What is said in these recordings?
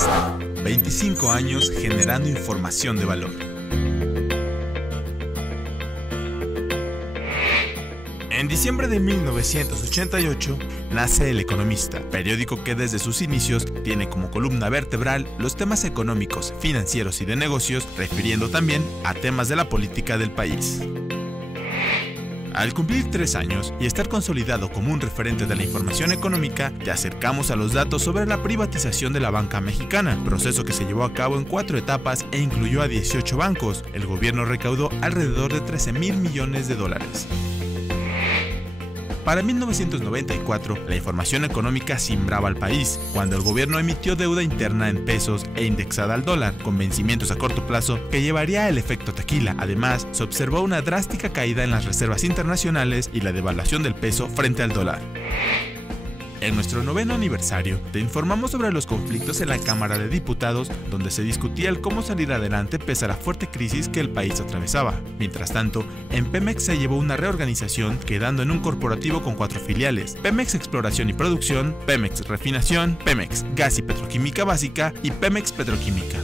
Economista, 25 años generando información de valor. En diciembre de 1988 nace El Economista, periódico que desde sus inicios tiene como columna vertebral los temas económicos, financieros y de negocios, refiriendo también a temas de la política del país. Al cumplir 3 años y estar consolidado como un referente de la información económica, te acercamos a los datos sobre la privatización de la banca mexicana, proceso que se llevó a cabo en 4 etapas e incluyó a 18 bancos. El gobierno recaudó alrededor de 13,000 millones de dólares. Para 1994, la información económica cimbraba al país, cuando el gobierno emitió deuda interna en pesos e indexada al dólar, con vencimientos a corto plazo que llevaría el efecto tequila. Además, se observó una drástica caída en las reservas internacionales y la devaluación del peso frente al dólar. En nuestro 9º aniversario, te informamos sobre los conflictos en la Cámara de Diputados, donde se discutía el cómo salir adelante pese a la fuerte crisis que el país atravesaba. Mientras tanto, en Pemex se llevó una reorganización, quedando en un corporativo con 4 filiales: Pemex Exploración y Producción, Pemex Refinación, Pemex Gas y Petroquímica Básica y Pemex Petroquímica.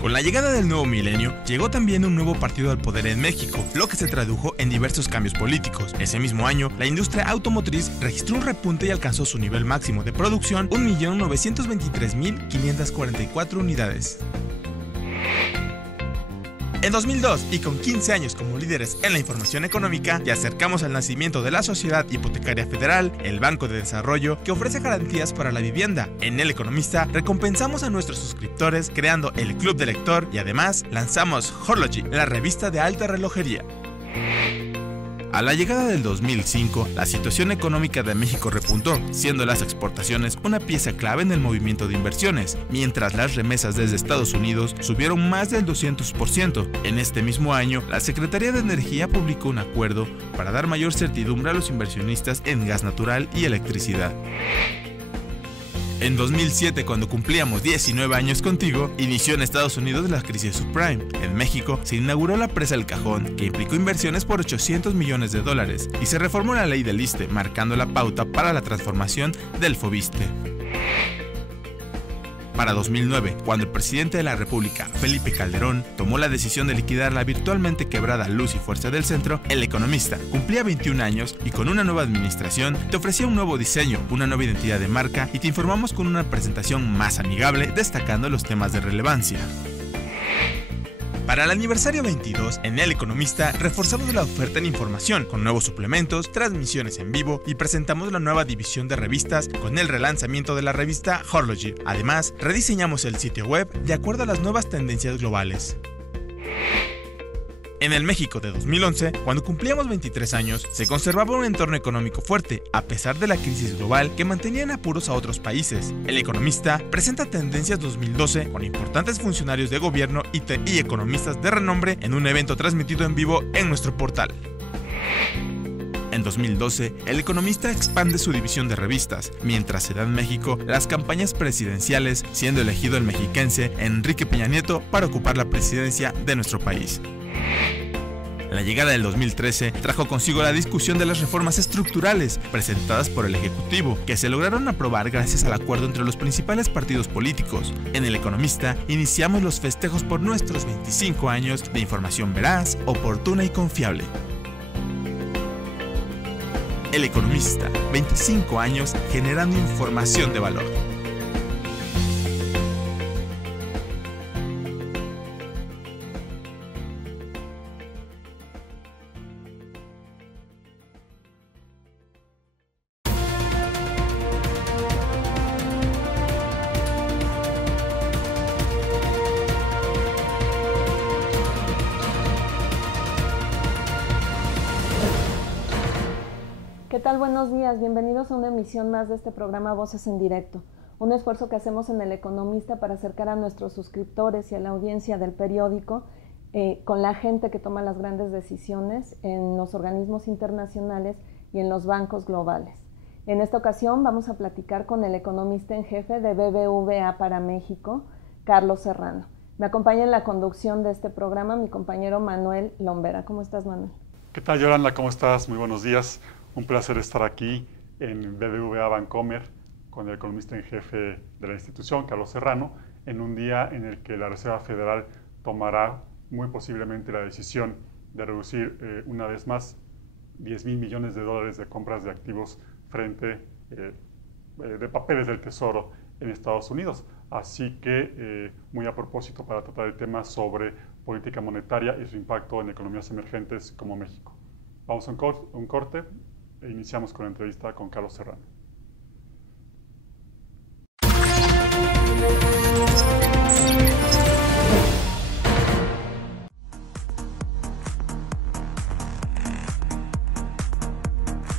Con la llegada del nuevo milenio, llegó también un nuevo partido al poder en México, lo que se tradujo en diversos cambios políticos. Ese mismo año, la industria automotriz registró un repunte y alcanzó su nivel máximo de producción, 1.923.544 unidades. En 2002, y con 15 años como líderes en la información económica, te acercamos al nacimiento de la Sociedad Hipotecaria Federal, el Banco de Desarrollo, que ofrece garantías para la vivienda. En El Economista, recompensamos a nuestros suscriptores creando el Club de Lector y además lanzamos Horlogy, la revista de alta relojería. A la llegada del 2005, la situación económica de México repuntó, siendo las exportaciones una pieza clave en el movimiento de inversiones, mientras las remesas desde Estados Unidos subieron más del 200%. En este mismo año, la Secretaría de Energía publicó un acuerdo para dar mayor certidumbre a los inversionistas en gas natural y electricidad. En 2007, cuando cumplíamos 19 años contigo, inició en Estados Unidos la crisis subprime. En México se inauguró la presa El Cajón, que implicó inversiones por 800 millones de dólares, y se reformó la ley del ISSSTE, marcando la pauta para la transformación del FOBISSSTE. Para 2009, cuando el presidente de la República, Felipe Calderón, tomó la decisión de liquidar la virtualmente quebrada Luz y Fuerza del Centro, El Economista cumplía 21 años y con una nueva administración te ofrecía un nuevo diseño, una nueva identidad de marca y te informamos con una presentación más amigable, destacando los temas de relevancia. Para el aniversario 22, en El Economista reforzamos la oferta en información con nuevos suplementos, transmisiones en vivo y presentamos la nueva división de revistas con el relanzamiento de la revista Horlogy. Además, rediseñamos el sitio web de acuerdo a las nuevas tendencias globales. En el México de 2011, cuando cumplíamos 23 años, se conservaba un entorno económico fuerte, a pesar de la crisis global que mantenía en apuros a otros países. El Economista presenta Tendencias 2012 con importantes funcionarios de gobierno y economistas de renombre en un evento transmitido en vivo en nuestro portal. En 2012, El Economista expande su división de revistas, mientras se da en México las campañas presidenciales, siendo elegido el mexiquense Enrique Peña Nieto para ocupar la presidencia de nuestro país. La llegada del 2013 trajo consigo la discusión de las reformas estructurales presentadas por el Ejecutivo, que se lograron aprobar gracias al acuerdo entre los principales partidos políticos. En El Economista iniciamos los festejos por nuestros 25 años de información veraz, oportuna y confiable. El Economista, 25 años generando información de valor. ¿Qué tal? Buenos días, bienvenidos a una emisión más de este programa Voces en Directo, un esfuerzo que hacemos en El Economista para acercar a nuestros suscriptores y a la audiencia del periódico con la gente que toma las grandes decisiones en los organismos internacionales y en los bancos globales. En esta ocasión vamos a platicar con el economista en jefe de BBVA para México, Carlos Serrano. Me acompaña en la conducción de este programa mi compañero Manuel Lombera. ¿Cómo estás, Manuel? ¿Qué tal, Yolanda? ¿Cómo estás? Muy buenos días. Un placer estar aquí en BBVA Bancomer con el economista en jefe de la institución, Carlos Serrano, en un día en el que la Reserva Federal tomará muy posiblemente la decisión de reducir una vez más 10,000 millones de dólares de compras de activos frente de papeles del Tesoro en Estados Unidos. Así que, muy a propósito para tratar el tema sobre política monetaria y su impacto en economías emergentes como México. Vamos a un corte e iniciamos con la entrevista con Carlos Serrano.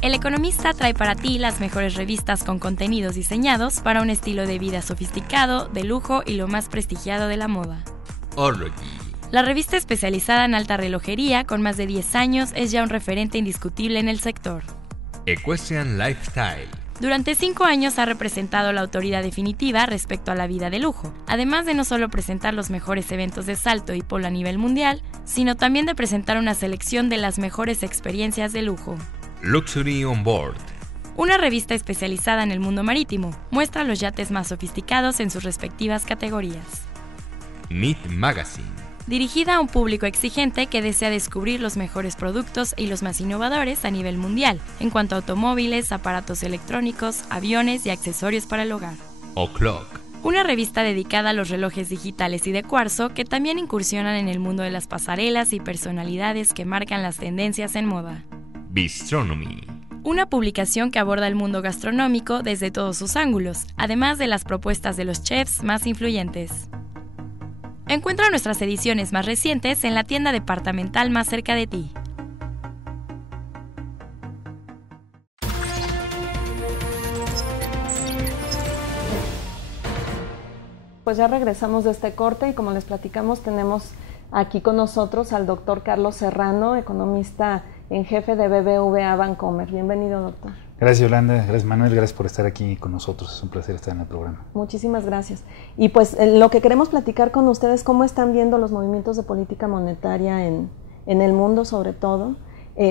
El Economista trae para ti las mejores revistas con contenidos diseñados para un estilo de vida sofisticado, de lujo y lo más prestigiado de la moda. Horlogy. La revista especializada en alta relojería con más de 10 años es ya un referente indiscutible en el sector. Equestrian Lifestyle. Durante 5 años ha representado la autoridad definitiva respecto a la vida de lujo, además de no solo presentar los mejores eventos de salto y polo a nivel mundial, sino también de presentar una selección de las mejores experiencias de lujo. Luxury on Board. Una revista especializada en el mundo marítimo, muestra los yates más sofisticados en sus respectivas categorías. Meet Magazine. Dirigida a un público exigente que desea descubrir los mejores productos y los más innovadores a nivel mundial, en cuanto a automóviles, aparatos electrónicos, aviones y accesorios para el hogar. O'Clock. Una revista dedicada a los relojes digitales y de cuarzo que también incursionan en el mundo de las pasarelas y personalidades que marcan las tendencias en moda. Bistronomy. Una publicación que aborda el mundo gastronómico desde todos sus ángulos, además de las propuestas de los chefs más influyentes. Encuentra nuestras ediciones más recientes en la tienda departamental más cerca de ti. Pues ya regresamos de este corte y como les platicamos tenemos aquí con nosotros al doctor Carlos Serrano, economista en jefe de BBVA Bancomer. Bienvenido, doctor. Gracias, Yolanda. Gracias, Manuel. Gracias por estar aquí con nosotros. Es un placer estar en el programa. Muchísimas gracias. Y pues lo que queremos platicar con ustedes, cómo están viendo los movimientos de política monetaria en el mundo, sobre todo,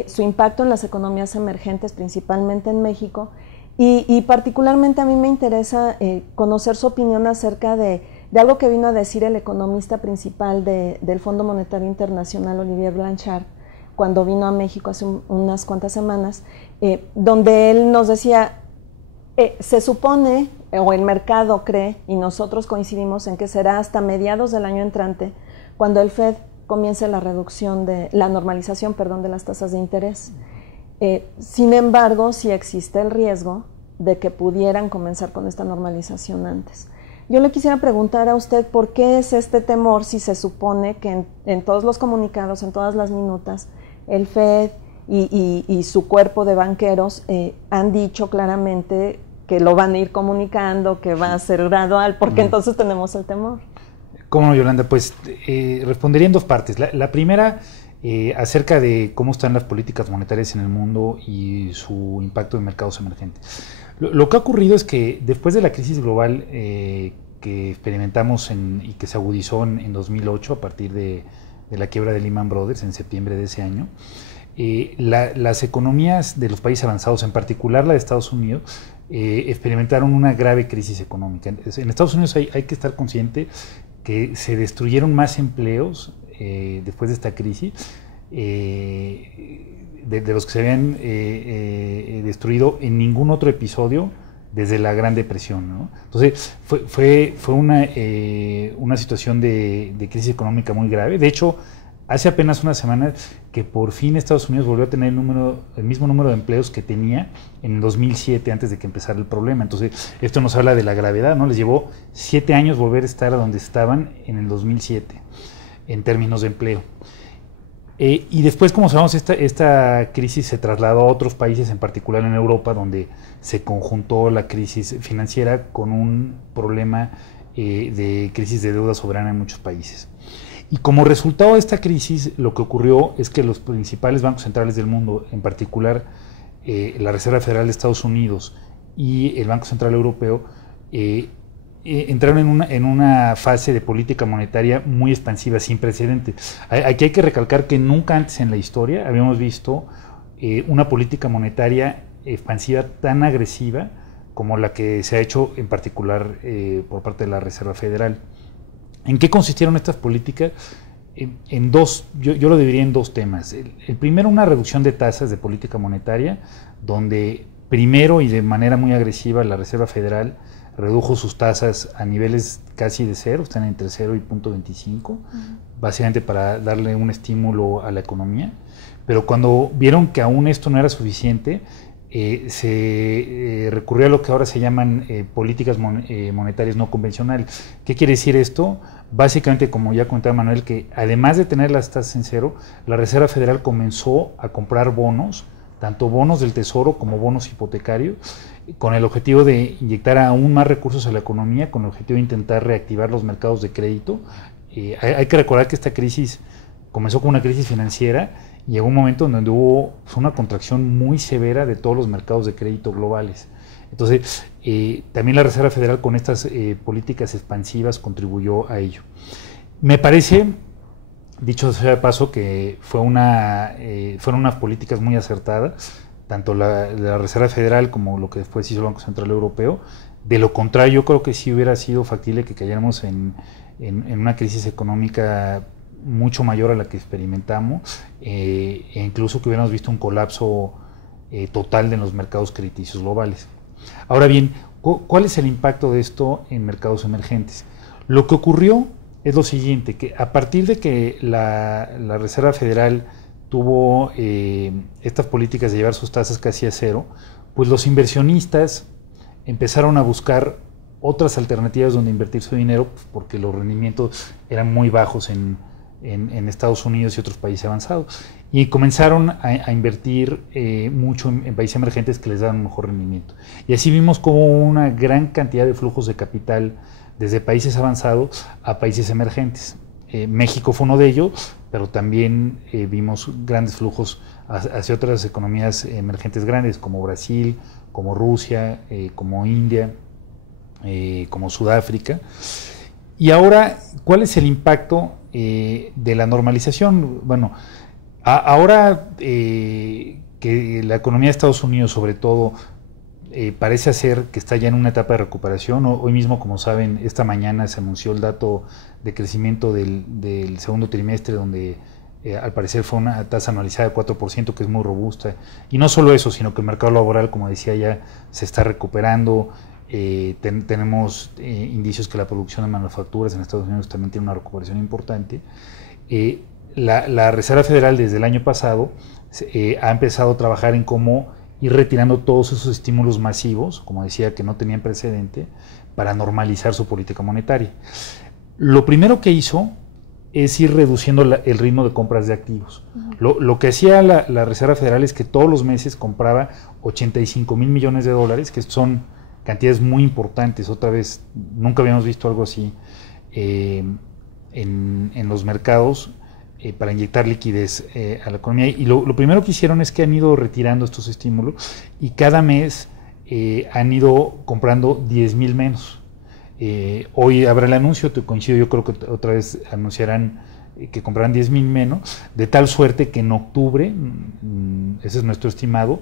su impacto en las economías emergentes, principalmente en México, y particularmente a mí me interesa conocer su opinión acerca de algo que vino a decir el economista principal del Fondo Monetario Internacional, Olivier Blanchard, cuando vino a México hace unas cuantas semanas, donde él nos decía, se supone, o el mercado cree, y nosotros coincidimos en que será hasta mediados del año entrante, cuando el FED comience la normalización de las tasas de interés. Sin embargo, sí existe el riesgo de que pudieran comenzar con esta normalización antes. Yo le quisiera preguntar a usted por qué es este temor si se supone que en todos los comunicados, en todas las minutas, el FED y su cuerpo de banqueros han dicho claramente que lo van a ir comunicando, que va a ser gradual, porque entonces tenemos el temor. ¿Cómo no, Yolanda? Pues respondería en dos partes. La primera, acerca de cómo están las políticas monetarias en el mundo y su impacto en mercados emergentes. Lo que ha ocurrido es que después de la crisis global que experimentamos y que se agudizó en 2008 a partir de la quiebra de Lehman Brothers en septiembre de ese año, las economías de los países avanzados, en particular la de Estados Unidos, experimentaron una grave crisis económica. En Estados Unidos hay que estar consciente que se destruyeron más empleos después de esta crisis de los que se habían destruido en ningún otro episodio desde la Gran Depresión, ¿no? Entonces fue una situación de crisis económica muy grave. De hecho, hace apenas unas semanas que por fin Estados Unidos volvió a tener el mismo número de empleos que tenía en 2007, antes de que empezara el problema. Entonces esto nos habla de la gravedad, ¿no? Les llevó 7 años volver a estar a donde estaban en el 2007 en términos de empleo. Y después, como sabemos, esta crisis se trasladó a otros países, en particular en Europa, donde se conjuntó la crisis financiera con un problema de crisis de deuda soberana en muchos países. Y como resultado de esta crisis, lo que ocurrió es que los principales bancos centrales del mundo, en particular la Reserva Federal de Estados Unidos y el Banco Central Europeo, entraron en una fase de política monetaria muy expansiva, sin precedentes. Aquí hay que recalcar que nunca antes en la historia habíamos visto una política monetaria expansiva tan agresiva como la que se ha hecho en particular por parte de la Reserva Federal. ¿En qué consistieron estas políticas? En dos, yo lo dividiría en dos temas. El primero, una reducción de tasas de política monetaria, donde primero y de manera muy agresiva la Reserva Federal redujo sus tasas a niveles casi de cero, están entre 0 y 0.25, básicamente para darle un estímulo a la economía. Pero cuando vieron que aún esto no era suficiente, se recurrió a lo que ahora se llaman políticas monetarias no convencionales. ¿Qué quiere decir esto? Básicamente, como ya comentaba Manuel, que además de tener las tasas en cero, la Reserva Federal comenzó a comprar bonos, tanto bonos del Tesoro como bonos hipotecarios, con el objetivo de inyectar aún más recursos a la economía, con el objetivo de intentar reactivar los mercados de crédito. Hay que recordar que esta crisis comenzó con una crisis financiera y llegó un momento en donde hubo una contracción muy severa de todos los mercados de crédito globales. Entonces, también la Reserva Federal con estas políticas expansivas contribuyó a ello. Me parece, dicho sea de paso, que fueron unas políticas muy acertadas, tanto la Reserva Federal como lo que después hizo el Banco Central Europeo. De lo contrario, yo creo que sí hubiera sido factible que cayéramos en una crisis económica mucho mayor a la que experimentamos, e incluso que hubiéramos visto un colapso total de los mercados crediticios globales. Ahora bien, ¿cuál es el impacto de esto en mercados emergentes? Lo que ocurrió es lo siguiente, que a partir de que la Reserva Federal tuvo estas políticas de llevar sus tasas casi a cero, pues los inversionistas empezaron a buscar otras alternativas donde invertir su dinero, porque los rendimientos eran muy bajos en Estados Unidos y otros países avanzados, y comenzaron a invertir mucho en países emergentes que les daban un mejor rendimiento. Y así vimos como una gran cantidad de flujos de capital desde países avanzados a países emergentes. México fue uno de ellos, pero también vimos grandes flujos hacia otras economías emergentes grandes, como Brasil, como Rusia, como India, como Sudáfrica. Y ahora, ¿cuál es el impacto de la normalización? Bueno, ahora que la economía de Estados Unidos, sobre todo, parece ser que está ya en una etapa de recuperación. Hoy mismo, como saben, esta mañana se anunció el dato de crecimiento del segundo trimestre, donde al parecer fue una tasa anualizada de 4%, que es muy robusta. Y no solo eso, sino que el mercado laboral, como decía, ya se está recuperando. Tenemos indicios que la producción de manufacturas en Estados Unidos también tiene una recuperación importante. La Reserva Federal desde el año pasado ha empezado a trabajar en cómo ir retirando todos esos estímulos masivos, como decía, que no tenían precedente, para normalizar su política monetaria. Lo primero que hizo es ir reduciendo el ritmo de compras de activos. Lo que hacía la Reserva Federal es que todos los meses compraba 85,000 millones de dólares, que son cantidades muy importantes. Otra vez, nunca habíamos visto algo así en los mercados, para inyectar liquidez a la economía. Y lo primero que hicieron es que han ido retirando estos estímulos y cada mes han ido comprando 10,000 menos. Hoy habrá el anuncio, te coincido, yo creo que otra vez anunciarán que comprarán 10,000 menos, de tal suerte que en octubre, ese es nuestro estimado,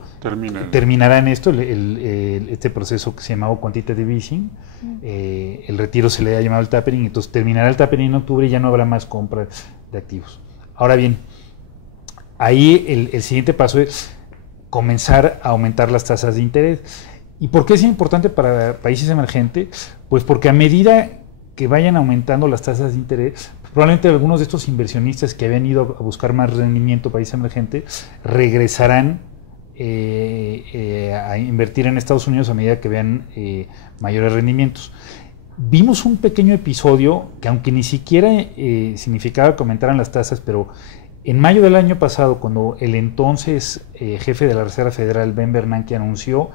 terminará en esto este proceso que se llamaba quantitative easing. El retiro se le ha llamado el tapering, entonces terminará el tapering en octubre y ya no habrá más compra de activos. Ahora bien, ahí el siguiente paso es comenzar a aumentar las tasas de interés. ¿Y por qué es importante para países emergentes? Pues porque a medida que vayan aumentando las tasas de interés, probablemente algunos de estos inversionistas que habían ido a buscar más rendimiento a países emergentes regresarán a invertir en Estados Unidos a medida que vean mayores rendimientos. Vimos un pequeño episodio que, aunque ni siquiera significaba que aumentaran las tasas, pero en mayo del año pasado, cuando el entonces jefe de la Reserva Federal, Ben Bernanke, anunció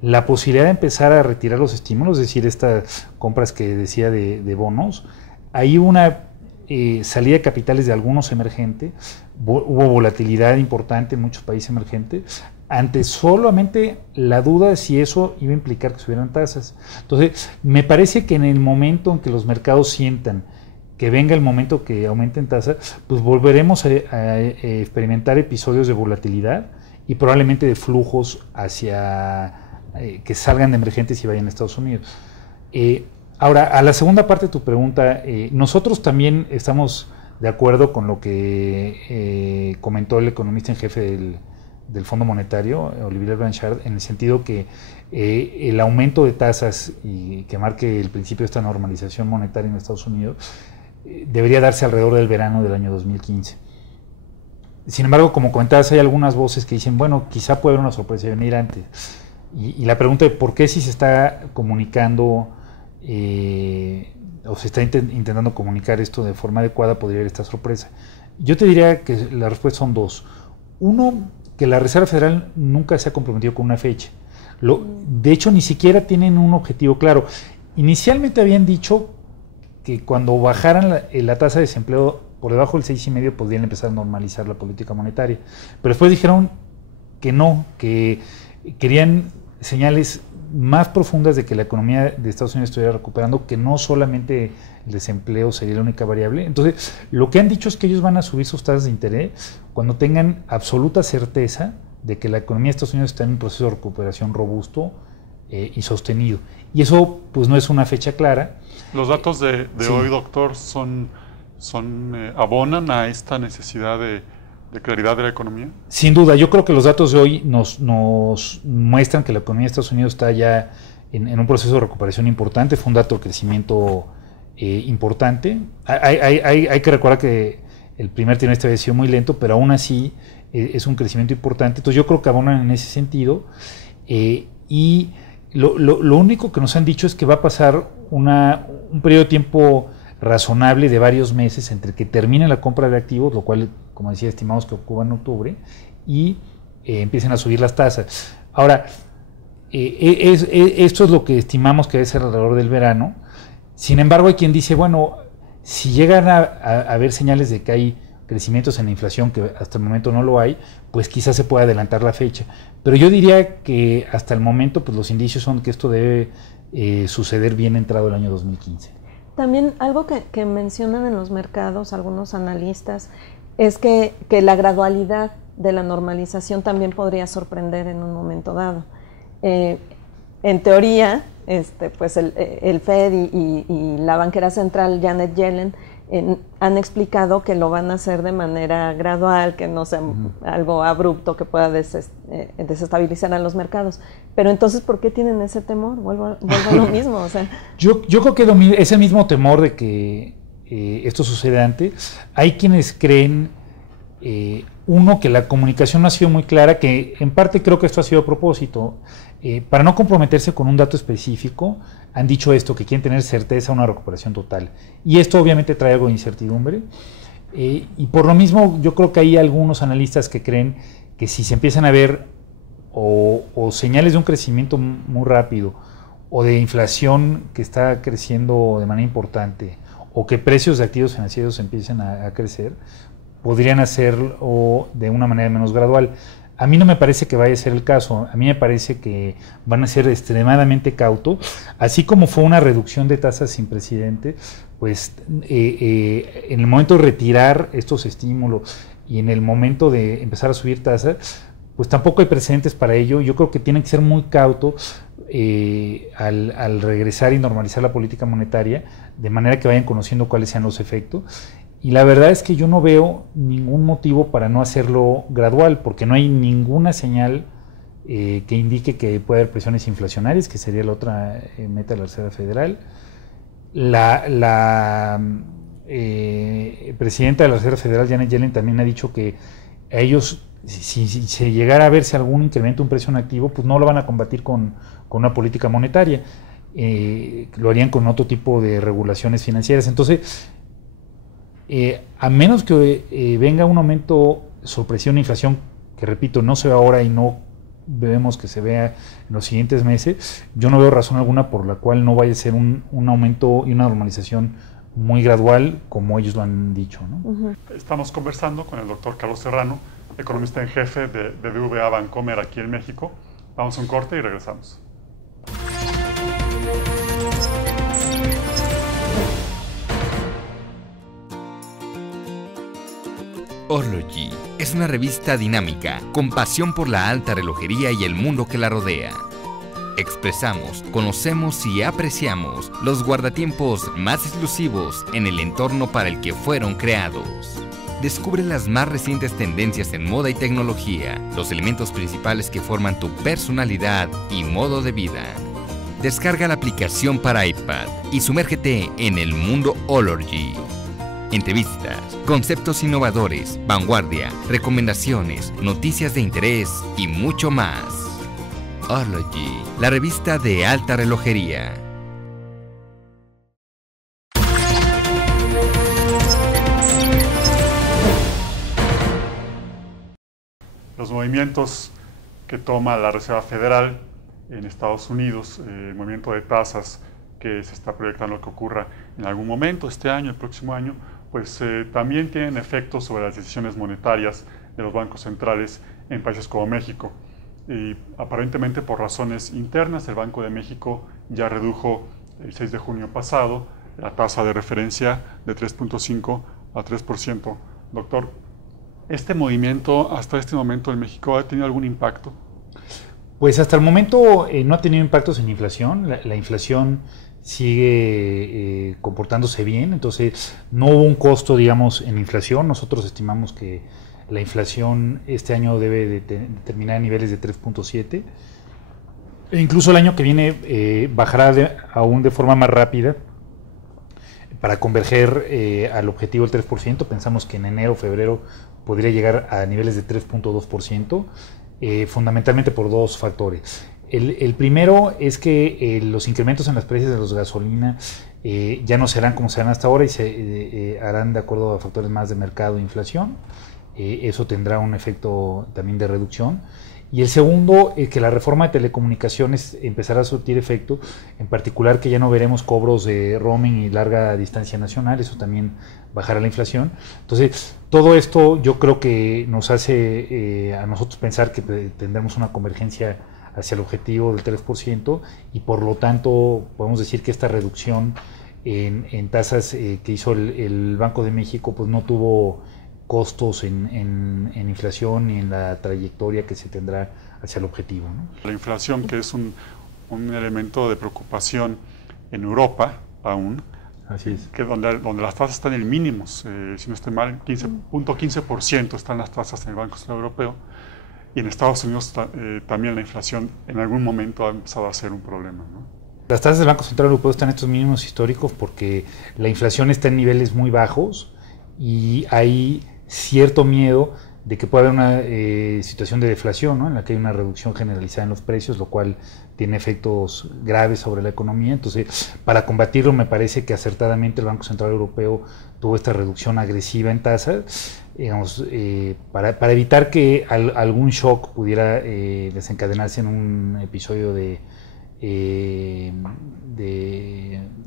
la posibilidad de empezar a retirar los estímulos, es decir, estas compras que decía de bonos, ahí hubo una salida de capitales de algunos emergentes, hubo volatilidad importante en muchos países emergentes, ante solamente la duda de si eso iba a implicar que subieran tasas. Entonces, me parece que en el momento en que los mercados sientan que venga el momento que aumenten tasas, pues volveremos a experimentar episodios de volatilidad y probablemente de flujos hacia que salgan de emergentes y vayan a Estados Unidos. Ahora, a la segunda parte de tu pregunta, nosotros también estamos de acuerdo con lo que comentó el economista en jefe del Fondo Monetario, Olivier Blanchard, en el sentido que el aumento de tasas y que marque el principio de esta normalización monetaria en Estados Unidos debería darse alrededor del verano del año 2015. Sin embargo, como comentabas, hay algunas voces que dicen, bueno, quizá puede haber una sorpresa y venir antes. Y la pregunta de por qué si se está comunicando o se está intentando comunicar esto de forma adecuada podría haber esta sorpresa. Yo te diría que la respuesta son dos. Uno, que la Reserva Federal nunca se ha comprometido con una fecha. De hecho, ni siquiera tienen un objetivo claro. Inicialmente habían dicho que cuando bajaran la tasa de desempleo por debajo del 6,5 podrían empezar a normalizar la política monetaria. Pero después dijeron que no, que querían señales más profundas de que la economía de Estados Unidos estuviera recuperando, que no solamente el desempleo sería la única variable. Entonces, lo que han dicho es que ellos van a subir sus tasas de interés cuando tengan absoluta certeza de que la economía de Estados Unidos está en un proceso de recuperación robusto y sostenido. Y eso, pues, no es una fecha clara. Los datos de Sí. hoy, doctor, abonan a esta necesidad de claridad de la economía. Sin duda, yo creo que los datos de hoy nos muestran que la economía de Estados Unidos está ya en un proceso de recuperación importante. Fue un dato de crecimiento importante. Hay que recordar que el primer trimestre había sido muy lento, pero aún así es un crecimiento importante. Entonces yo creo que abonan en ese sentido. Y lo único que nos han dicho es que va a pasar un periodo de tiempo razonable de varios meses entre que termine la compra de activos, lo cual, como decía, estimamos que ocurra en octubre, y empiecen a subir las tasas. Ahora, esto es lo que estimamos que debe ser alrededor del verano. Sin embargo, hay quien dice, bueno, si llegan a haber señales de que hay crecimientos en la inflación, que hasta el momento no lo hay, pues quizás se pueda adelantar la fecha. Pero yo diría que hasta el momento, pues los indicios son que esto debe suceder bien entrado el año 2015. También algo que mencionan en los mercados algunos analistas es que la gradualidad de la normalización también podría sorprender en un momento dado. En teoría, pues el Fed y la banquera central Janet Yellen han explicado que lo van a hacer de manera gradual, que no sea algo abrupto que pueda desestabilizar a los mercados. Pero entonces, ¿por qué tienen ese temor? Vuelvo a lo mismo. O sea. Yo creo que ese mismo temor de que esto suceda antes, hay quienes creen, uno, que la comunicación no ha sido muy clara, que en parte creo que esto ha sido a propósito. Para no comprometerse con un dato específico, han dicho esto, que quieren tener certeza de una recuperación total. Y esto obviamente trae algo de incertidumbre. Y por lo mismo, yo creo que hay algunos analistas que creen que si se empiezan a ver o señales de un crecimiento muy rápido, o de inflación que está creciendo de manera importante, o que precios de activos financieros empiezan a crecer, podrían hacerlo de una manera menos gradual. A mí no me parece que vaya a ser el caso. A mí me parece que van a ser extremadamente cautos, así como fue una reducción de tasas sin precedente. Pues en el momento de retirar estos estímulos y en el momento de empezar a subir tasas, pues tampoco hay precedentes para ello. Yo creo que tienen que ser muy cautos al regresar y normalizar la política monetaria, de manera que vayan conociendo cuáles sean los efectos. Y la verdad es que yo no veo ningún motivo para no hacerlo gradual, porque no hay ninguna señal que indique que puede haber presiones inflacionarias, que sería la otra meta de la Reserva Federal. La presidenta de la Reserva Federal, Janet Yellen, también ha dicho que a ellos, si se llegara a verse algún incremento en precio en activo, pues no lo van a combatir con una política monetaria, lo harían con otro tipo de regulaciones financieras. Entonces, a menos que venga un aumento sorpresivo en inflación, que repito, no se ve ahora y no vemos que se vea en los siguientes meses, yo no veo razón alguna por la cual no vaya a ser un aumento y una normalización muy gradual, como ellos lo han dicho, ¿no? Estamos conversando con el doctor Carlos Serrano, economista en jefe de BBVA Bancomer aquí en México. Vamos a un corte y regresamos. Horlogy es una revista dinámica con pasión por la alta relojería y el mundo que la rodea. expresamos, conocemos y apreciamos los guardatiempos más exclusivos en el entorno para el que fueron creados. Descubre las más recientes tendencias en moda y tecnología, los elementos principales que forman tu personalidad y modo de vida. Descarga la aplicación para iPad y sumérgete en el mundo Olorgy. Entrevistas, conceptos innovadores, vanguardia, recomendaciones, noticias de interés y mucho más. Olorgy, la revista de alta relojería. Los movimientos que toma la Reserva Federal en Estados Unidos, el movimiento de tasas que se está proyectando que ocurra en algún momento, este año, el próximo año, pues también tienen efectos sobre las decisiones monetarias de los bancos centrales en países como México. Y aparentemente por razones internas, el Banco de México ya redujo el 6 de junio pasado la tasa de referencia de 3.5 a 3%. Doctor, ¿este movimiento hasta este momento en México ha tenido algún impacto? Pues hasta el momento no ha tenido impactos en inflación. La inflación sigue comportándose bien, entonces no hubo un costo, digamos, en inflación. Nosotros estimamos que la inflación este año debe de terminar a niveles de 3.7. E incluso el año que viene bajará aún de forma más rápida para converger al objetivo del 3%. Pensamos que en enero o febrero podría llegar a niveles de 3.2%, fundamentalmente por dos factores. El primero es que los incrementos en los precios de los gasolina ya no serán como serán hasta ahora y se harán de acuerdo a factores más de mercado e inflación. Eso tendrá un efecto también de reducción. Y el segundo es que la reforma de telecomunicaciones empezará a surtir efecto, en particular que ya no veremos cobros de roaming y larga distancia nacional, eso también bajará la inflación. Entonces, todo esto yo creo que nos hace a nosotros pensar que tendremos una convergencia hacia el objetivo del 3% y por lo tanto podemos decir que esta reducción en tasas que hizo el Banco de México pues no tuvo costos en inflación y en la trayectoria que se tendrá hacia el objetivo, ¿no? La inflación, que es un elemento de preocupación en Europa aún, así es, que donde las tasas están en mínimos, si no estoy mal, 15% están las tasas en el Banco Central Europeo, y en Estados Unidos también la inflación en algún momento ha empezado a ser un problema, ¿no? Las tasas del Banco Central Europeo están en estos mínimos históricos porque la inflación está en niveles muy bajos y hay cierto miedo de que pueda haber una situación de deflación, ¿no? En la que hay una reducción generalizada en los precios, lo cual tiene efectos graves sobre la economía. Entonces, para combatirlo, me parece que acertadamente el Banco Central Europeo tuvo esta reducción agresiva en tasas, digamos, para evitar que algún shock pudiera desencadenarse en un episodio de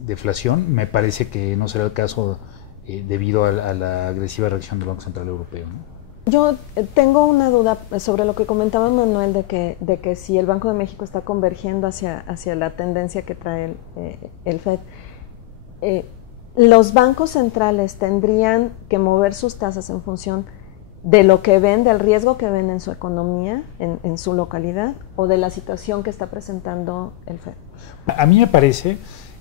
deflación. Me parece que no será el caso debido a la agresiva reacción del Banco Central Europeo, ¿no? Yo tengo una duda sobre lo que comentaba Manuel de que si el Banco de México está convergiendo hacia la tendencia que trae el FED. ¿Los bancos centrales tendrían que mover sus tasas en función de lo que ven, del riesgo que ven en su economía, en su localidad, o de la situación que está presentando el FED? A mí me parece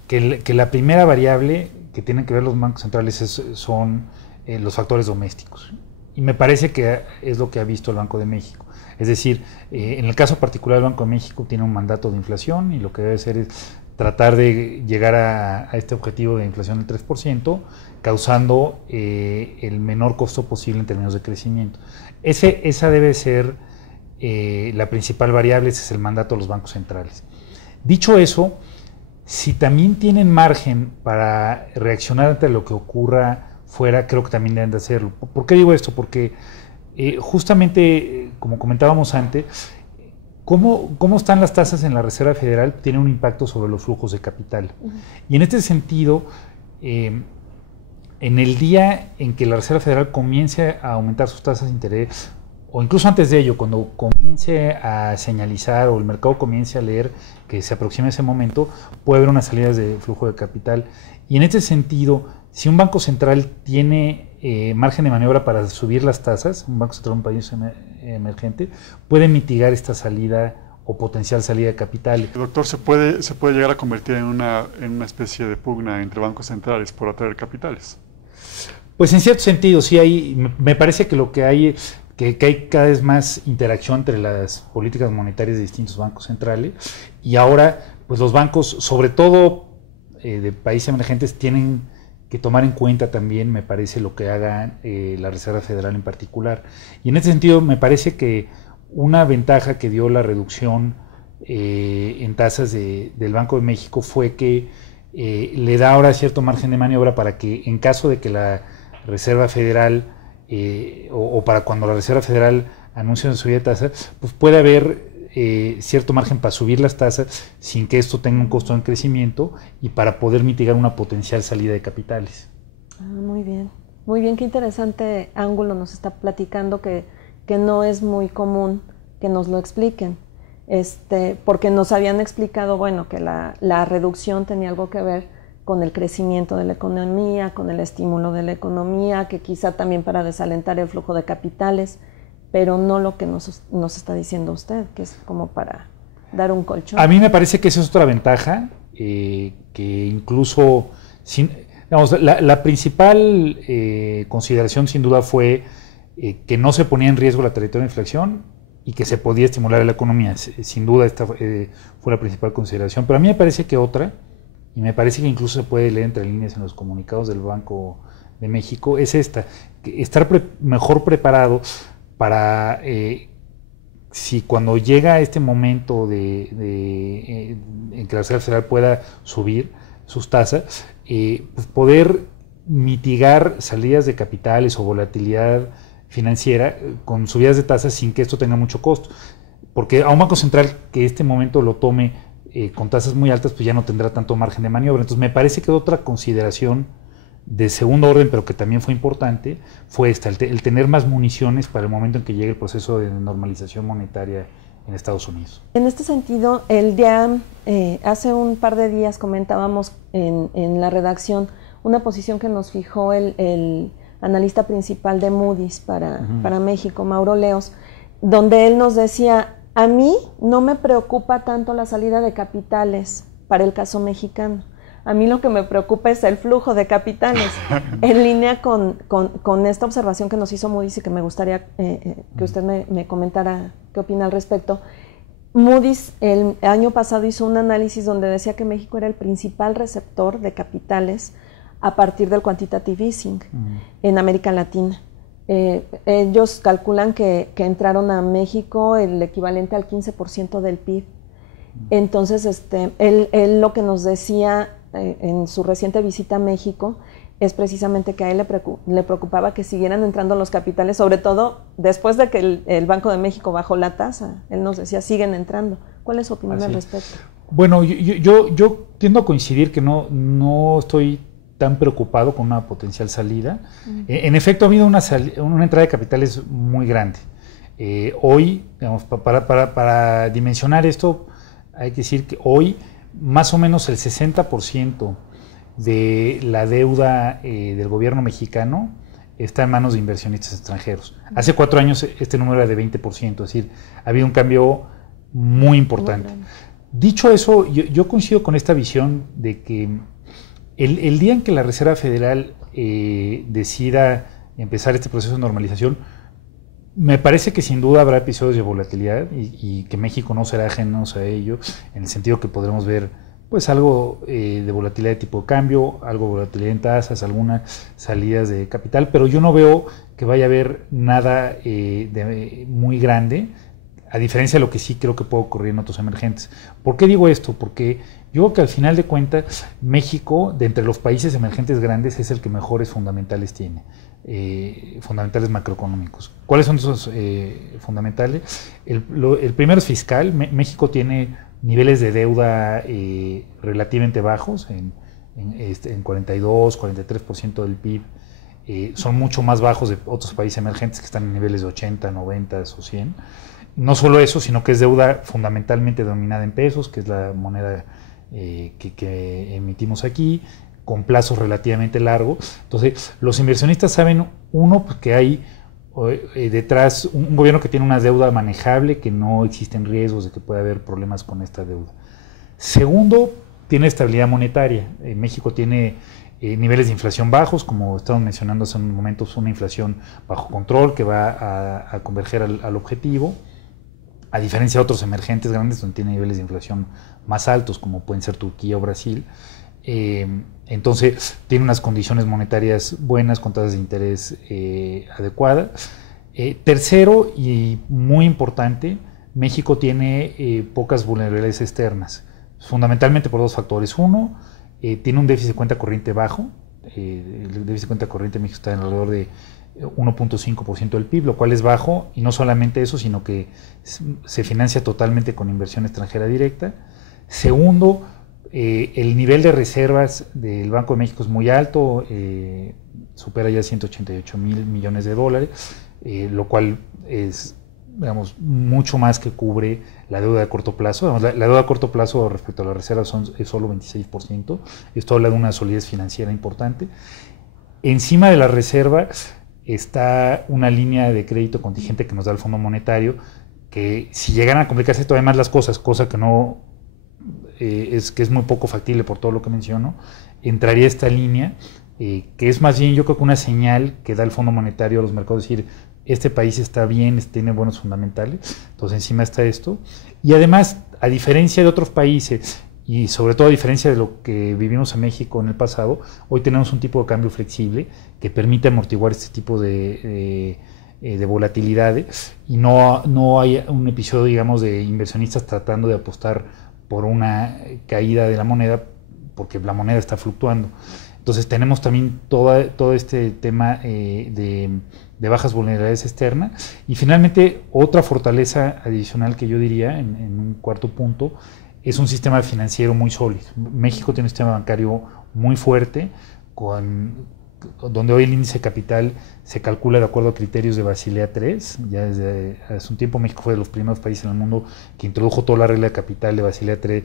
que la primera variable que tienen que ver los bancos centrales son los factores domésticos. Y me parece que es lo que ha visto el Banco de México. Es decir, en el caso particular del Banco de México tiene un mandato de inflación y lo que debe hacer es tratar de llegar a este objetivo de inflación del 3%, causando el menor costo posible en términos de crecimiento. Esa debe ser la principal variable, ese es el mandato de los bancos centrales. Dicho eso, si también tienen margen para reaccionar ante lo que ocurra fuera, creo que también deben de hacerlo. ¿Por qué digo esto? Porque justamente, como comentábamos antes, cómo están las tasas en la Reserva Federal tiene un impacto sobre los flujos de capital. Y en este sentido, en el día en que la Reserva Federal comience a aumentar sus tasas de interés, o incluso antes de ello, cuando comience a señalizar o el mercado comience a leer que se aproxima ese momento, puede haber unas salidas de flujo de capital. Y en este sentido, si un banco central tiene margen de maniobra para subir las tasas, un banco central de un país emergente, puede mitigar esta salida o potencial salida de capitales. Doctor, ¿se puede llegar a convertir en una especie de pugna entre bancos centrales por atraer capitales? Pues en cierto sentido, sí hay, me parece que lo que hay, que hay cada vez más interacción entre las políticas monetarias de distintos bancos centrales, y ahora pues los bancos, sobre todo de países emergentes, tienen que tomar en cuenta también, me parece, lo que haga la Reserva Federal en particular. Y en ese sentido me parece que una ventaja que dio la reducción en tasas del Banco de México fue que le da ahora cierto margen de maniobra para que, en caso de que la Reserva Federal o para cuando la Reserva Federal anuncie una subida de tasas, pues puede haber cierto margen para subir las tasas sin que esto tenga un costo en crecimiento y para poder mitigar una potencial salida de capitales. Muy bien, qué interesante ángulo nos está platicando, que no es muy común que nos lo expliquen, porque nos habían explicado, bueno, que la reducción tenía algo que ver con el crecimiento de la economía, con el estímulo de la economía, que quizá también para desalentar el flujo de capitales, pero no lo que nos está diciendo usted, que es como para dar un colchón. A mí me parece que esa es otra ventaja, que incluso, digamos, la principal consideración sin duda fue que no se ponía en riesgo la trayectoria de inflación y que se podía estimular la economía. Sin duda esta fue la principal consideración, pero a mí me parece que otra, y me parece que incluso se puede leer entre líneas en los comunicados del Banco de México, es esta, que estar mejor preparado para si cuando llega este momento en que la Reserva Federal pueda subir sus tasas, pues poder mitigar salidas de capitales o volatilidad financiera con subidas de tasas sin que esto tenga mucho costo. Porque a un banco central que este momento lo tome con tasas muy altas, pues ya no tendrá tanto margen de maniobra. Entonces me parece que otra consideración de segundo orden, pero que también fue importante, fue esta, el tener más municiones para el momento en que llegue el proceso de normalización monetaria en Estados Unidos. En este sentido, hace un par de días comentábamos en la redacción una posición que nos fijó el analista principal de Moody's para México, Mauro Leos, donde él nos decía: a mí no me preocupa tanto la salida de capitales para el caso mexicano. A mí lo que me preocupa es el flujo de capitales. En línea con esta observación que nos hizo Moody's y que me gustaría que usted me comentara qué opina al respecto. Moody's el año pasado hizo un análisis donde decía que México era el principal receptor de capitales a partir del quantitative easing en América Latina. Ellos calculan que entraron a México el equivalente al 15% del PIB. Entonces, él lo que nos decía en su reciente visita a México es precisamente que a él le preocupaba que siguieran entrando los capitales, sobre todo después de que el Banco de México bajó la tasa. Él nos decía, siguen entrando. ¿Cuál es su opinión al respecto? Bueno, yo tiendo a coincidir que no estoy tan preocupado con una potencial salida. En efecto, ha habido una entrada de capitales muy grande. Hoy, digamos, para dimensionar esto, hay que decir que hoy más o menos el 60% de la deuda del gobierno mexicano está en manos de inversionistas extranjeros. Hace 4 años este número era de 20%, es decir, ha habido un cambio muy importante. Dicho eso, yo coincido con esta visión de que el día en que la Reserva Federal decida empezar este proceso de normalización, me parece que sin duda habrá episodios de volatilidad y que México no será ajeno a ello, en el sentido que podremos ver pues algo de volatilidad de tipo de cambio, algo de volatilidad en tasas, algunas salidas de capital, pero yo no veo que vaya a haber nada muy grande, a diferencia de lo que sí creo que puede ocurrir en otros emergentes. ¿Por qué digo esto? Porque yo creo que al final de cuentas México, de entre los países emergentes grandes, es el que mejores fundamentales tiene. Fundamentales macroeconómicos. ¿Cuáles son esos fundamentales? El primero es fiscal. México tiene niveles de deuda relativamente bajos, en 42, 43% del PIB. Son mucho más bajos de otros países emergentes que están en niveles de 80, 90 o 100. No solo eso, sino que es deuda fundamentalmente denominada en pesos, que es la moneda que emitimos aquí, con plazos relativamente largos. Entonces, los inversionistas saben, uno, pues, que hay detrás un gobierno que tiene una deuda manejable, que no existen riesgos de que pueda haber problemas con esta deuda. Segundo, tiene estabilidad monetaria. México tiene niveles de inflación bajos, como estamos mencionando hace unos momentos, una inflación bajo control que va a converger al objetivo, a diferencia de otros emergentes grandes donde tiene niveles de inflación más altos, como pueden ser Turquía o Brasil. Entonces tiene unas condiciones monetarias buenas con tasas de interés adecuadas. Tercero, y muy importante, México tiene pocas vulnerabilidades externas, fundamentalmente por dos factores. Uno, tiene un déficit de cuenta corriente bajo. El déficit de cuenta corriente de México está en alrededor de 1.5% del PIB, lo cual es bajo, y no solamente eso, sino que se financia totalmente con inversión extranjera directa. Segundo, el nivel de reservas del Banco de México es muy alto, supera ya 188,000 millones de dólares, lo cual es, digamos, mucho más que cubre la deuda de corto plazo. Digamos, la deuda a corto plazo respecto a las reservas es solo 26%. Esto habla de una solidez financiera importante. Encima de la reserva está una línea de crédito contingente que nos da el Fondo Monetario, que si llegan a complicarse todavía más las cosas, cosa que no que es muy poco factible por todo lo que menciono, entraría esta línea, que es más bien yo creo que una señal que da el Fondo Monetario a los mercados, decir, este país está bien, tiene buenos fundamentales, entonces encima está esto. Y además, a diferencia de otros países, y sobre todo a diferencia de lo que vivimos en México en el pasado, hoy tenemos un tipo de cambio flexible que permite amortiguar este tipo de volatilidades, y no hay un episodio, digamos, de inversionistas tratando de apostar por una caída de la moneda, porque la moneda está fluctuando. Entonces tenemos también todo este tema de bajas vulnerabilidades externas. Y finalmente, otra fortaleza adicional que yo diría, en un cuarto punto, es un sistema financiero muy sólido. México tiene un sistema bancario muy fuerte, donde hoy el índice de capital se calcula de acuerdo a criterios de Basilea III. Ya desde hace un tiempo México fue de los primeros países en el mundo que introdujo toda la regla de capital de Basilea III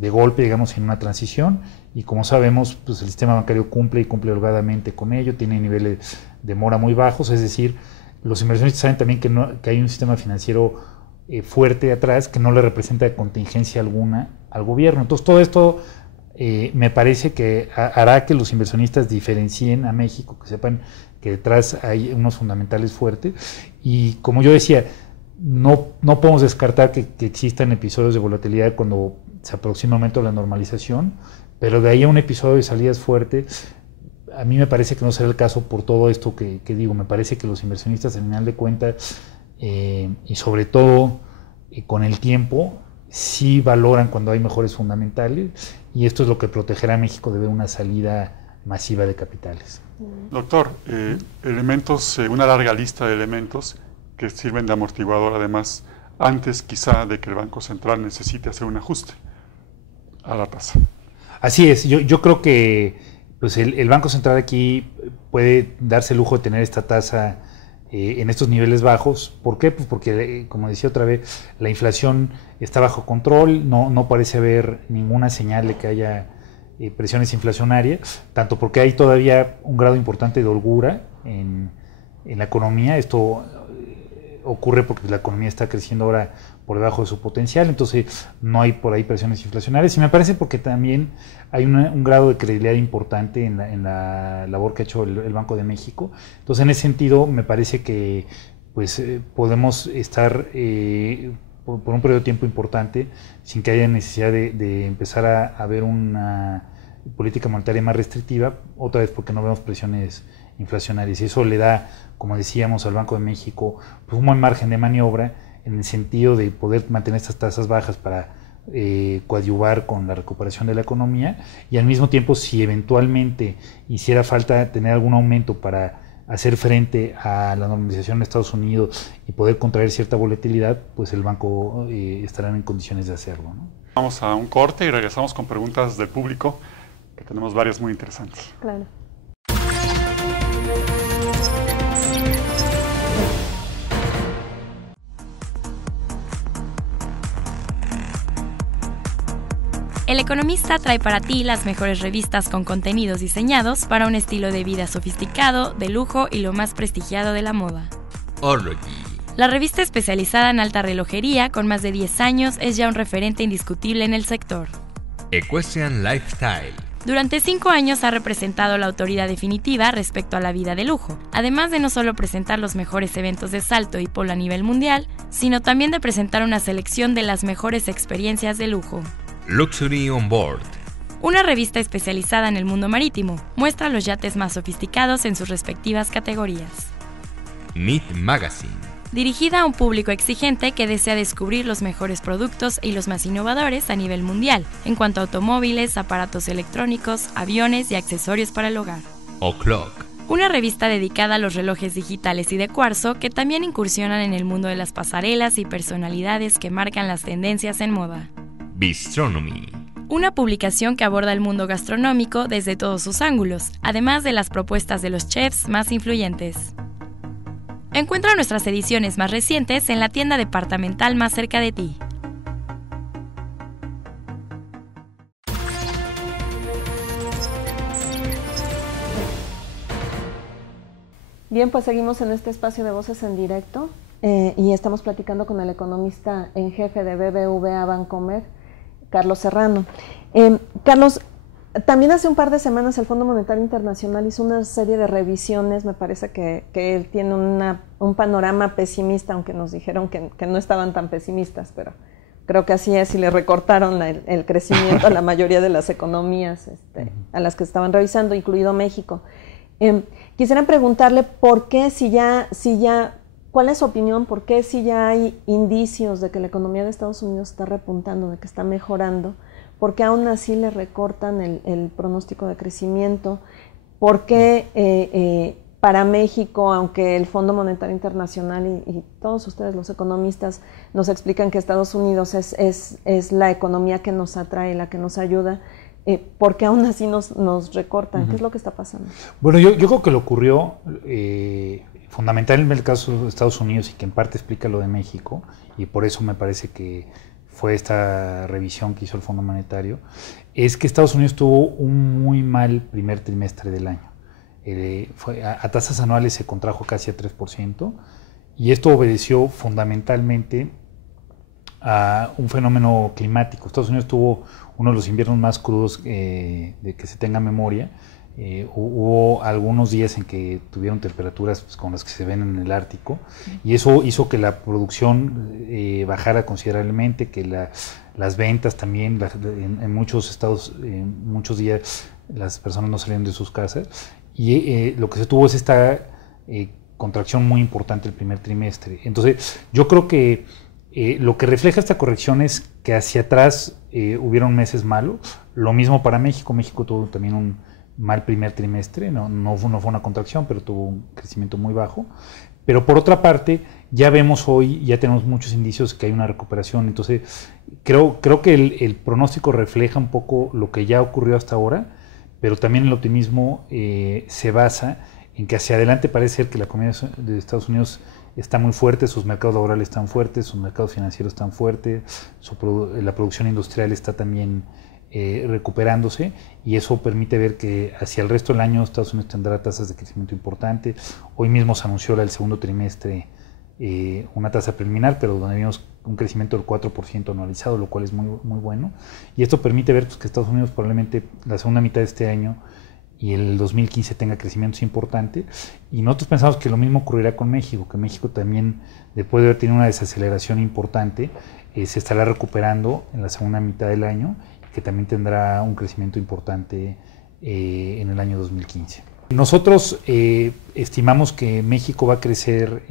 de golpe, digamos, en una transición. Y como sabemos, pues el sistema bancario cumple holgadamente con ello, tiene niveles de mora muy bajos, es decir, los inversionistas saben también que hay un sistema financiero fuerte atrás que no le representa contingencia alguna al gobierno. Entonces todo esto me parece que hará que los inversionistas diferencien a México, que sepan que detrás hay unos fundamentales fuertes. Y como yo decía, no podemos descartar que existan episodios de volatilidad cuando se aproxima el momento de la normalización, pero de ahí a un episodio de salidas fuertes, a mí me parece que no será el caso por todo esto que digo. Me parece que los inversionistas, al final de cuentas, y sobre todo con el tiempo, sí valoran cuando hay mejores fundamentales, y esto es lo que protegerá a México de ver una salida masiva de capitales. Doctor, una larga lista de elementos que sirven de amortiguador, además, antes quizá de que el Banco Central necesite hacer un ajuste a la tasa. Así es, yo creo que pues el Banco Central aquí puede darse el lujo de tener esta tasa en estos niveles bajos. ¿Por qué? Pues porque, como decía otra vez, la inflación está bajo control, no parece haber ninguna señal de que haya presiones inflacionarias, tanto porque hay todavía un grado importante de holgura en la economía. Esto ocurre porque la economía está creciendo ahora por debajo de su potencial, entonces no hay por ahí presiones inflacionarias, y me parece porque también hay un grado de credibilidad importante en la labor que ha hecho el Banco de México. Entonces, en ese sentido, me parece que pues podemos estar por un periodo de tiempo importante sin que haya necesidad de empezar a ver una política monetaria más restrictiva, otra vez porque no vemos presiones inflacionarias, y eso le da, como decíamos, al Banco de México pues un buen margen de maniobra en el sentido de poder mantener estas tasas bajas para coadyuvar con la recuperación de la economía, y al mismo tiempo, si eventualmente hiciera falta tener algún aumento para hacer frente a la normalización en Estados Unidos y poder contraer cierta volatilidad, pues el banco estará en condiciones de hacerlo, ¿no? Vamos a un corte y regresamos con preguntas del público, que tenemos varias muy interesantes. Claro. El Economista trae para ti las mejores revistas con contenidos diseñados para un estilo de vida sofisticado, de lujo y lo más prestigiado de la moda. Horlogy. La revista especializada en alta relojería con más de 10 años es ya un referente indiscutible en el sector. Equestrian Lifestyle. Durante 5 años ha representado la autoridad definitiva respecto a la vida de lujo, además de no solo presentar los mejores eventos de salto y polo a nivel mundial, sino también de presentar una selección de las mejores experiencias de lujo. Luxury on Board. Una revista especializada en el mundo marítimo, muestra los yates más sofisticados en sus respectivas categorías. Meet Magazine. Dirigida a un público exigente que desea descubrir los mejores productos y los más innovadores a nivel mundial, en cuanto a automóviles, aparatos electrónicos, aviones y accesorios para el hogar. O'Clock. Una revista dedicada a los relojes digitales y de cuarzo que también incursionan en el mundo de las pasarelas y personalidades que marcan las tendencias en moda. Bistronomy. Una publicación que aborda el mundo gastronómico desde todos sus ángulos, además de las propuestas de los chefs más influyentes. Encuentra nuestras ediciones más recientes en la tienda departamental más cerca de ti. Bien, pues seguimos en este espacio de Voces en Directo y estamos platicando con el economista en jefe de BBVA Bancomer, Carlos Serrano. Carlos, también hace un par de semanas el Fondo Monetario Internacional hizo una serie de revisiones. Me parece que él tiene un panorama pesimista, aunque nos dijeron que no estaban tan pesimistas, pero creo que así es, y le recortaron el crecimiento a la mayoría de las economías a las que estaban revisando, incluido México. Quisiera preguntarle por qué, ¿cuál es su opinión? ¿Por qué si ya hay indicios de que la economía de Estados Unidos está repuntando, de que está mejorando? ¿Por qué aún así le recortan el pronóstico de crecimiento? ¿Por qué para México, aunque el Fondo Monetario Internacional y todos ustedes los economistas nos explican que Estados Unidos es la economía que nos atrae, la que nos ayuda, ¿por qué aún así nos recortan? ¿Qué es lo que está pasando? Bueno, yo creo que lo ocurrió fundamentalmente en el caso de Estados Unidos, y que en parte explica lo de México, y por eso me parece que fue esta revisión que hizo el Fondo Monetario, es que Estados Unidos tuvo un muy mal primer trimestre del año. A tasas anuales se contrajo casi a 3%, y esto obedeció fundamentalmente a un fenómeno climático. Estados Unidos tuvo uno de los inviernos más crudos de que se tenga memoria. Hubo algunos días en que tuvieron temperaturas con las que se ven en el Ártico, y eso hizo que la producción bajara considerablemente, que las ventas también, en muchos estados, en muchos días las personas no salían de sus casas, y lo que se tuvo es esta contracción muy importante el primer trimestre. Entonces yo creo que lo que refleja esta corrección es que hacia atrás hubieron meses malos. Lo mismo para México. México tuvo también un mal primer trimestre, no fue una contracción, pero tuvo un crecimiento muy bajo. Pero por otra parte, ya vemos hoy, ya tenemos muchos indicios que hay una recuperación. Entonces creo que el pronóstico refleja un poco lo que ya ocurrió hasta ahora, pero también el optimismo se basa en que hacia adelante parece ser que la economía de Estados Unidos está muy fuerte, sus mercados laborales están fuertes, sus mercados financieros están fuertes, la producción industrial está también recuperándose, y eso permite ver que hacia el resto del año Estados Unidos tendrá tasas de crecimiento importantes. Hoy mismo se anunció el segundo trimestre una tasa preliminar, pero donde vimos un crecimiento del 4% anualizado, lo cual es muy, muy bueno, y esto permite ver que Estados Unidos probablemente la segunda mitad de este año y el 2015 tenga crecimientos importantes, y nosotros pensamos que lo mismo ocurrirá con México, que México también, después de haber tenido una desaceleración importante, se estará recuperando en la segunda mitad del año, que también tendrá un crecimiento importante en el año 2015. Nosotros estimamos que México va a crecer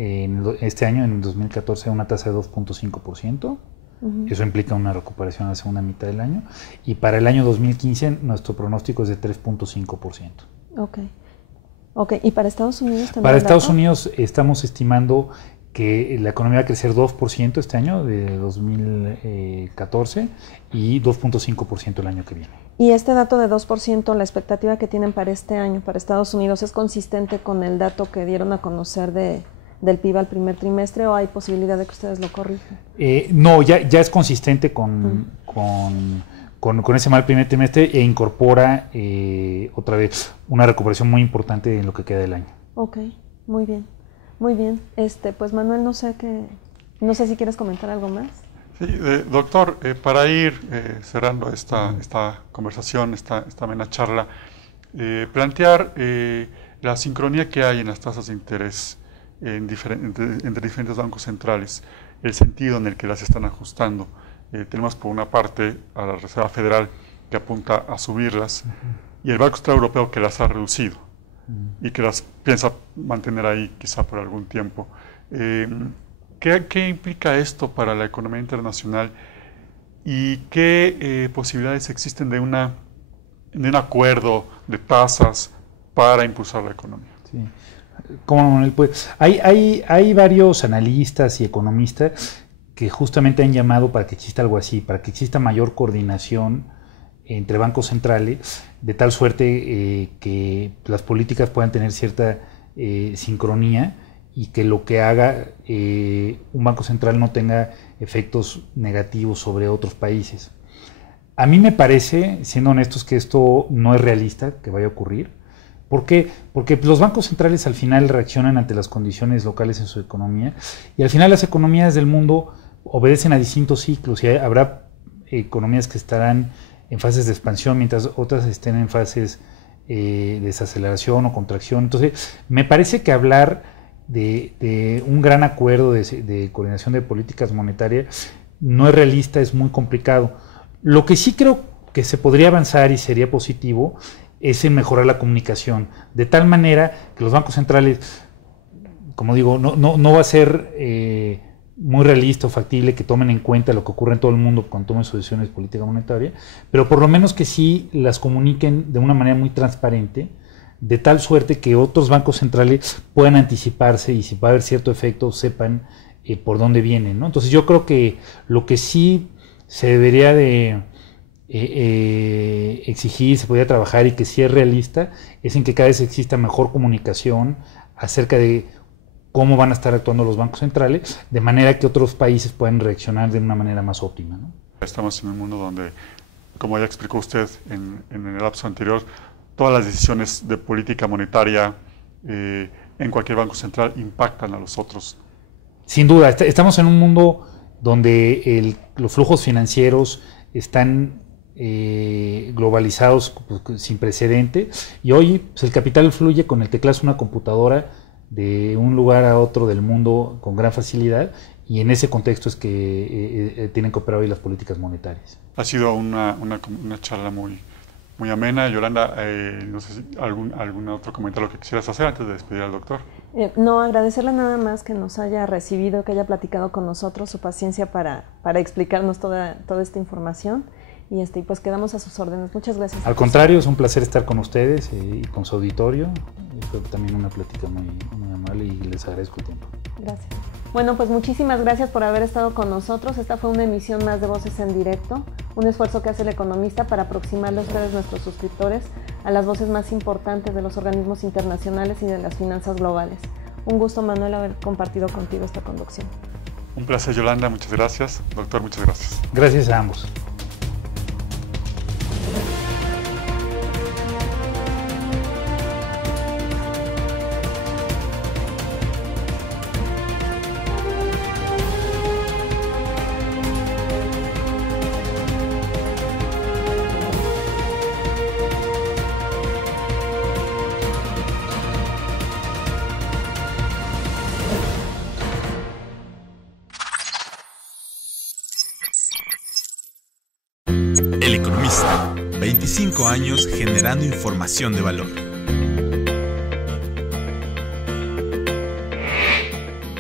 este año, en el 2014, a una tasa de 2.5%. Eso implica una recuperación en la segunda mitad del año. Y para el año 2015 nuestro pronóstico es de 3.5%. Ok. ¿Y para Estados Unidos también? Para Estados Unidos estamos estimando que la economía va a crecer 2% este año de 2014 y 2.5% el año que viene. ¿Y este dato de 2%, la expectativa que tienen para este año, para Estados Unidos, es consistente con el dato que dieron a conocer del PIB al primer trimestre, o hay posibilidad de que ustedes lo corrijan? No, ya es consistente con con ese mal primer trimestre e incorpora otra vez una recuperación muy importante en lo que queda del año. Ok, muy bien, muy bien. Pues Manuel, no sé si quieres comentar algo más. Sí, doctor, para ir cerrando esta conversación, esta amena charla, plantear la sincronía que hay en las tasas de interés entre diferentes bancos centrales, el sentido en el que las están ajustando. Tenemos por una parte a la Reserva Federal que apunta a subirlas y el Banco Central Europeo que las ha reducido y que las piensa mantener ahí quizá por algún tiempo. ¿Qué implica esto para la economía internacional y qué posibilidades existen de un acuerdo de tasas para impulsar la economía? Sí. Pues, hay varios analistas y economistas que justamente han llamado para que exista algo así, para que exista mayor coordinación entre bancos centrales, de tal suerte que las políticas puedan tener cierta sincronía y que lo que haga un banco central no tenga efectos negativos sobre otros países. A mí me parece, siendo honestos, que esto no es realista que vaya a ocurrir. ¿Por qué? Porque los bancos centrales al final reaccionan ante las condiciones locales en su economía y al final las economías del mundo obedecen a distintos ciclos y habrá economías que estarán en fases de expansión mientras otras estén en fases de desaceleración o contracción. Entonces, me parece que hablar de un gran acuerdo de coordinación de políticas monetarias no es realista, es muy complicado. Lo que sí creo que se podría avanzar y sería positivo es en mejorar la comunicación, de tal manera que los bancos centrales, como digo, no va a ser muy realista o factible que tomen en cuenta lo que ocurre en todo el mundo cuando tomen sus decisiones de política monetaria, pero por lo menos que sí las comuniquen de una manera muy transparente, de tal suerte que otros bancos centrales puedan anticiparse y si va a haber cierto efecto sepan por dónde vienen, ¿no? Entonces yo creo que lo que sí se debería de exigir, se podría trabajar y que sí es realista, es en que cada vez exista mejor comunicación acerca de cómo van a estar actuando los bancos centrales, de manera que otros países puedan reaccionar de una manera más óptima, ¿no? Estamos en un mundo donde, como ya explicó usted en el lapso anterior, todas las decisiones de política monetaria en cualquier banco central impactan a los otros. Sin duda, estamos en un mundo donde los flujos financieros están globalizados sin precedente y hoy pues, el capital fluye con el teclado de una computadora de un lugar a otro del mundo con gran facilidad y en ese contexto es que tienen que operar hoy las políticas monetarias. Ha sido una charla muy amena. Yolanda, no sé si algún otro comentario que quisieras hacer antes de despedir al doctor. No, agradecerle nada más que nos haya recibido, que haya platicado con nosotros, su paciencia para explicarnos toda esta información y pues quedamos a sus órdenes. Muchas gracias. Al contrario, es un placer estar con ustedes y con su auditorio. Fue también una plática muy amable y les agradezco el tiempo. Gracias. Bueno, pues muchísimas gracias por haber estado con nosotros. Esta fue una emisión más de Voces en Directo, un esfuerzo que hace el economista para aproximarle a ustedes, nuestros suscriptores, a las voces más importantes de los organismos internacionales y de las finanzas globales. Un gusto, Manuel, haber compartido contigo esta conducción. Un placer, Yolanda. Muchas gracias. Doctor, muchas gracias. Gracias a ambos. El Economista, 25 años generando información de valor.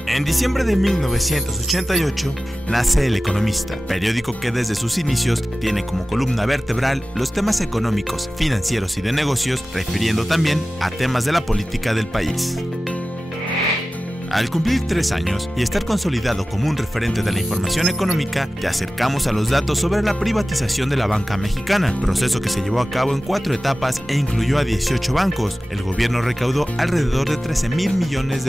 En diciembre de 1988 nace El Economista, periódico que desde sus inicios tiene como columna vertebral los temas económicos, financieros y de negocios, refiriendo también a temas de la política del país. Al cumplir 3 años y estar consolidado como un referente de la información económica, te acercamos a los datos sobre la privatización de la banca mexicana, proceso que se llevó a cabo en 4 etapas e incluyó a 18 bancos. El gobierno recaudó alrededor de $13,000 millones.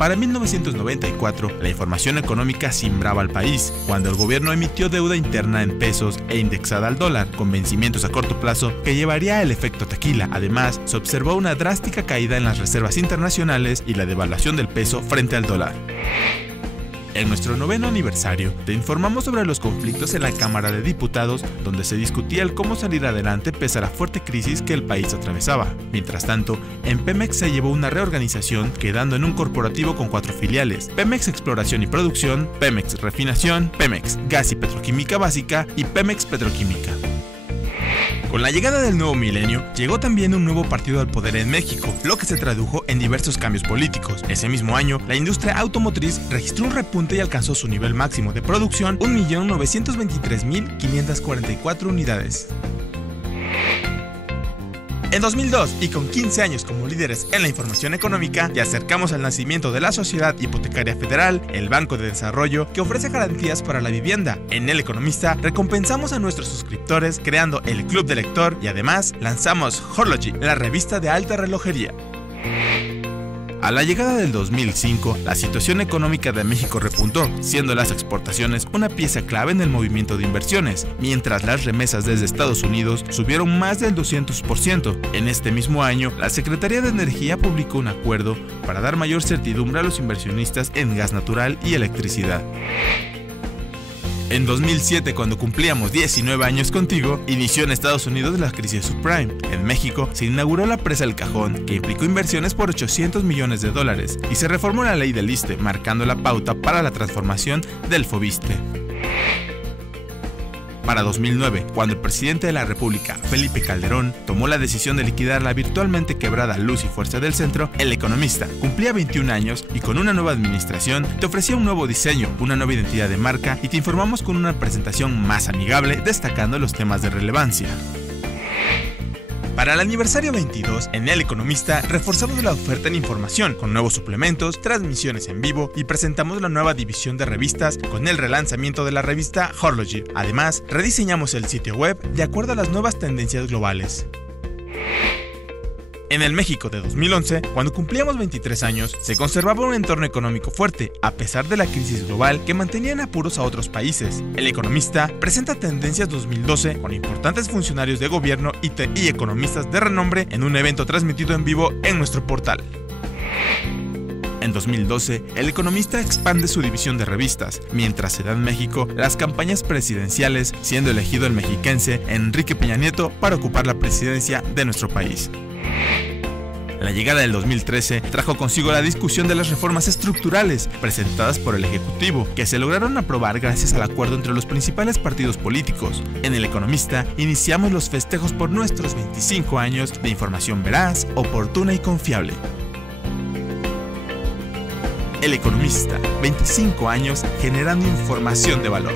Para 1994, la información económica cimbraba al país, cuando el gobierno emitió deuda interna en pesos e indexada al dólar, con vencimientos a corto plazo que llevaría el efecto tequila. Además, se observó una drástica caída en las reservas internacionales y la devaluación del peso frente al dólar. En nuestro 9º aniversario, te informamos sobre los conflictos en la Cámara de Diputados, donde se discutía el cómo salir adelante pese a la fuerte crisis que el país atravesaba. Mientras tanto, en Pemex se llevó una reorganización, quedando en un corporativo con 4 filiales: Pemex Exploración y Producción, Pemex Refinación, Pemex Gas y Petroquímica Básica y Pemex Petroquímica. Con la llegada del nuevo milenio, llegó también un nuevo partido al poder en México, lo que se tradujo en diversos cambios políticos. Ese mismo año, la industria automotriz registró un repunte y alcanzó su nivel máximo de producción, 1.923.544 unidades. En 2002, y con 15 años como líderes en la información económica, te acercamos al nacimiento de la Sociedad Hipotecaria Federal, el Banco de Desarrollo, que ofrece garantías para la vivienda. En El Economista, recompensamos a nuestros suscriptores creando el Club de Lector y además lanzamos Horlogy, la revista de alta relojería. A la llegada del 2005, la situación económica de México repuntó, siendo las exportaciones una pieza clave en el movimiento de inversiones, mientras las remesas desde Estados Unidos subieron más del 200%. En este mismo año, la Secretaría de Energía publicó un acuerdo para dar mayor certidumbre a los inversionistas en gas natural y electricidad. En 2007, cuando cumplíamos 19 años contigo, inició en Estados Unidos la crisis subprime. En México se inauguró la presa El Cajón, que implicó inversiones por $800 millones, y se reformó la ley del ISSSTE, marcando la pauta para la transformación del FOBISSSTE. Para 2009, cuando el presidente de la República, Felipe Calderón, tomó la decisión de liquidar la virtualmente quebrada Luz y Fuerza del Centro, El Economista cumplía 21 años y con una nueva administración te ofrecía un nuevo diseño, una nueva identidad de marca y te informamos con una presentación más amigable, destacando los temas de relevancia. Para el aniversario 22, en El Economista reforzamos la oferta en información con nuevos suplementos, transmisiones en vivo y presentamos la nueva división de revistas con el relanzamiento de la revista Horlogy. Además, rediseñamos el sitio web de acuerdo a las nuevas tendencias globales. En el México de 2011, cuando cumplíamos 23 años, se conservaba un entorno económico fuerte, a pesar de la crisis global que mantenía en apuros a otros países. El Economista presenta Tendencias 2012 con importantes funcionarios de gobierno y economistas de renombre en un evento transmitido en vivo en nuestro portal. En 2012, El Economista expande su división de revistas, mientras se da en México las campañas presidenciales, siendo elegido el mexiquense Enrique Peña Nieto para ocupar la presidencia de nuestro país. La llegada del 2013 trajo consigo la discusión de las reformas estructurales presentadas por el Ejecutivo, que se lograron aprobar gracias al acuerdo entre los principales partidos políticos. En El Economista iniciamos los festejos por nuestros 25 años de información veraz, oportuna y confiable. El Economista, 25 años generando información de valor.